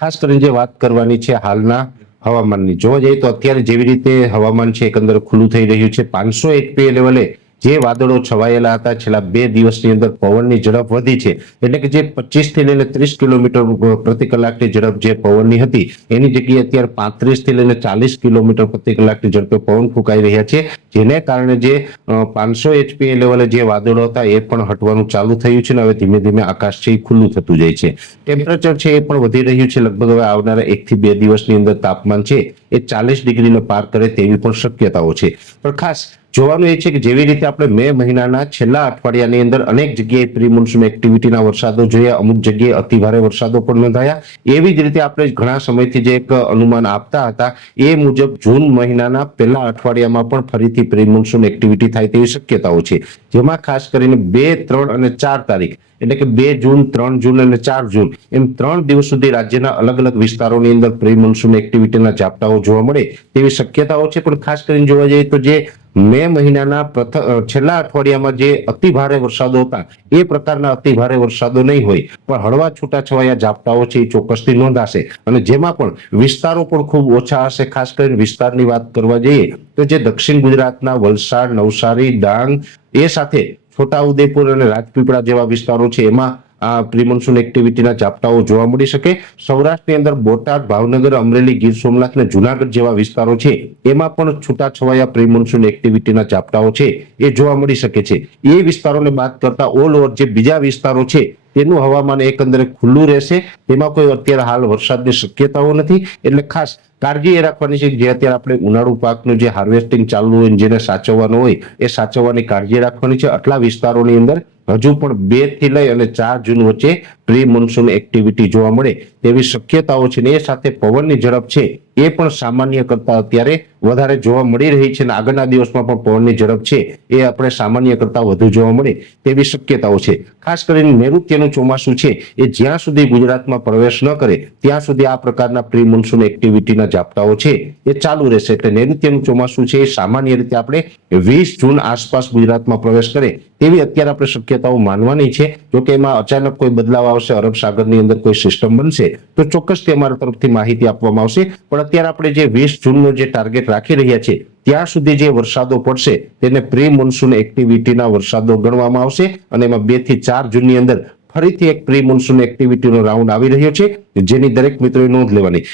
ખાસ કરીને જે વાત કરવાની છે હાલના હવામાનની જોવા જઈએ તો અત્યારે જેવી રીતે હવામાન છે એકંદર ખુલ્લું થઈ રહ્યું છે પાંચસો એચપીએ લેવલે જે વાદળો છવાયેલા હતા છેલ્લા બે દિવસની અંદર પવનની ઝડપ વધી છે એટલે કે જે પચીસથી લઈને ત્રીસ કિલોમીટર પ્રતિ કલાકની ઝડપ જે પવનની હતી એની જગ્યાએ અત્યારે પાંત્રીસથી લઈને ચાલીસ કિલોમીટર પ્રતિ કલાકની ઝડપે પવન ફૂંકાઈ રહ્યા છે જેને કારણે જે પાંચસો એચપીએ લેવલે જે વાદળો હતા એ પણ હટવાનું ચાલુ થયું છે ને હવે ધીમે ધીમે આકાશ છે એ ખુલ્લું થતું જાય છે ટેમ્પરેચર છે એ પણ વધી રહ્યું છે લગભગ હવે આવનારા એકથી બે દિવસની અંદર તાપમાન છે એ ચાલીસ ડિગ્રીને પાર કરે તેવી પણ શક્યતાઓ છે પણ ખાસ જોવાનું એ છે કે જેવી રીતે આપણે મે મહિનાના છેલ્લા અઠવાડિયાની અંદર અનેક જગ્યાએ પ્રી મોન્સૂન એક્ટિવિટીના વરસાદો જોયા અમુક જગ્યાએ અતિભારે વરસાદો પણ નોંધાયા એવી જ રીતે આપણે ઘણા સમયથી જે એક અનુમાન આપતા હતા એ મુજબ જૂન મહિનાના પહેલા અઠવાડિયામાં પણ ફરીથી પ્રી મોન્સૂન એક્ટિવિટી થાય તેવી શક્યતાઓ છે જેમાં ખાસ કરીને બે ત્રણ અને ચાર તારીખ એટલે કે બે જૂન ત્રણ જૂન અને ચાર જૂન એમ ત્રણ દિવસ સુધી રાજ્યના અલગ અલગ વિસ્તારોની અંદર પ્રી મોન્સૂન એક્ટિવિટીના ઝાપટાઓ જોવા મળે તેવી શક્યતાઓ છે પણ ખાસ કરીને જોવા જઈએ તો જે મે મહિનાના પ્રથમ છેલ્લા અઠવાડિયામાં જે અતિ ભારે વરસાદો હતા એ પ્રકારના અતિ ભારે વરસાદો નહીં હોય પણ હળવા છૂટાછવાયા ઝાપટાઓ છે એ ચોક્કસથી નોંધાશે અને જેમાં પણ વિસ્તારો પણ ખૂબ ઓછા હશે ખાસ કરીને વિસ્તારની વાત કરવા જઈએ તો જે દક્ષિણ ગુજરાતના વલસાડ નવસારી ડાંગ એ સાથે છોટાઉદેપુર અને રાજપીપળા જેવા વિસ્તારો છે એમાં આ પ્રિમોન્સુન એક્ટિવિટીના ઝાપટાઓ જોવા મળી શકે સૌરાષ્ટ્રની અંદર બોટાદ ભાવનગર અમરેલી ગીર સોમનાથ અને જુનાગઢ જેવા વિસ્તારો છે એમાં પણ છૂટાછવાયા પ્રિમોન્સુન એક્ટિવિટીના ચાપટાઓ છે એ જોવા મળી શકે છે એ વિસ્તારોને બાદ કરતા ઓલ ઓવર જે બીજા વિસ્તારો છે તેનું હવામાન એકંદરે ખુલ્લું રહેશે તેમાં કોઈ અત્યારે હાલ વરસાદની શક્યતાઓ નથી એટલે ખાસ કાળજી એ રાખવાની છે જે અત્યારે આપણે ઉનાળુ પાકનું જે હાર્વેસ્ટિંગ ચાલવું હોય જેને સાચવવાનું હોય એ સાચવવાની કાળજી રાખવાની છે આટલા વિસ્તારોની અંદર હજુ પણ બે થી લઈ અને ચાર જૂન વચ્ચે પ્રી મોન્સૂન એક્ટિવિટી જોવા મળે તેવી શક્યતાઓ છે ને એ સાથે પવનની ઝડપ છે એ પણ સામાન્ય કરતા અત્યારે વધારે જોવા મળી રહી છે અને આગળના દિવસમાં પણ પવનની ઝડપ છે એ આપણે સામાન્ય કરતા વધુ જોવા મળે તેવી શક્યતાઓ છે ખાસ કરીને નૈઋત્યનું ચોમાસું છે એ જ્યાં સુધી ગુજરાતમાં પ્રવેશ ન કરે ત્યાં સુધી આ પ્રકારના પ્રી મોન્સૂન એક્ટિવિટીના ઝાપટાઓ છે એ ચાલુ રહેશે એટલે નૈઋત્યનું ચોમાસું છે એ સામાન્ય રીતે આપણે વીસ જૂન આસપાસ ગુજરાતમાં પ્રવેશ કરે તેવી અત્યારે આપણે શક્યતાઓ માનવાની છે જો એમાં અચાનક કોઈ બદલાવ આવશે અરબ સાગરની અંદર કોઈ સિસ્ટમ બનશે તો ચોક્કસ તે અમારા તરફથી માહિતી આપવામાં આવશે પણ અત્યારે આપણે જે વીસ જૂનનો જે ટાર્ગેટ રાખી રહ્યા છે ત્યાં સુધી જે વરસાદો પડશે તેને પ્રી મોન્સૂન એક્ટિવિટીના વરસાદો ગણવામાં આવશે અને એમાં બે થી ચાર જૂનની અંદર ફરીથી એક પ્રી મોન્સૂન એક્ટિવિટીનો રાઉન્ડ આવી રહ્યો છે જેની દરેક મિત્રોએ નોંધ લેવાની